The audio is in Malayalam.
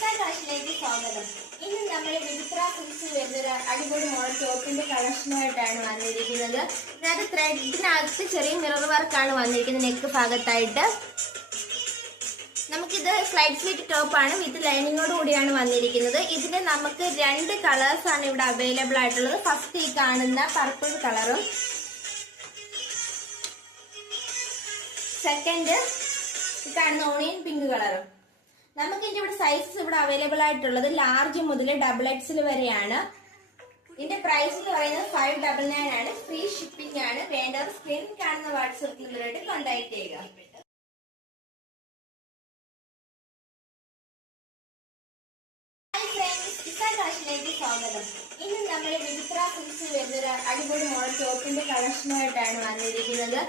ഫാഷനിലേക്ക് സ്വാഗതം. ഇന്ന് നമ്മൾ വിചിത്ര സിൽക്സിൽ വരുന്നൊരു അടിപൊളി മോഡൽ ടോപ്പിന്റെ കളക്ഷനായിട്ടാണ് വന്നിരിക്കുന്നത്. ഇതിനകത്ത് ത്രെഡിനകത്ത് ചെറിയ മിറർ വർക്കാണ് വന്നിരിക്കുന്നത് നെക്ക് ഭാഗത്തായിട്ട്. നമുക്കിത് സ്ലൈഡ് സ്ലിറ്റ് ടോപ്പാണ് വിത്ത് ലൈനിങ്ങോട് കൂടിയാണ് വന്നിരിക്കുന്നത്. ഇതിന് നമുക്ക് 2 കളേഴ്സ് ആണ് ഇവിടെ അവൈലബിൾ ആയിട്ടുള്ളത്. ഫസ്റ്റ് ഈ കാണുന്ന പർപ്പിൾ കളറും സെക്കൻഡ് ഈ കാണുന്ന ഓണിയൻ പിങ്ക് കളറും. നമുക്ക് ഇതിന്റെ ഇവിടെ സൈസസ് ഇവിടെ അവൈലബിൾ ആയിട്ടുള്ളത് ലാർജ് മുതൽ XXL വരെയാണ്. ഇതിന്റെ പ്രൈസ് എന്ന് പറയുന്നത് 599 ആണ്. ഫ്രീ ഷിപ്പിംഗ് ആണ്. വേണ്ടവർ സ്ക്രീനിൽ കാണുന്ന വാട്സ്ആപ്പ് നമ്പറായിട്ട് കോൺടാക്ട് ചെയ്യുക. ഫാഷനിലേക്ക് സ്വാഗതം. ഇന്ന് നമ്മൾ വിചിത്ര സിൽക്സിൽ വരുന്നൊരു അടിപൊളി മോഡൽ ടോപ്പിന്റെ കളക്ഷനായിട്ടാണ് വന്നിരിക്കുന്നത്.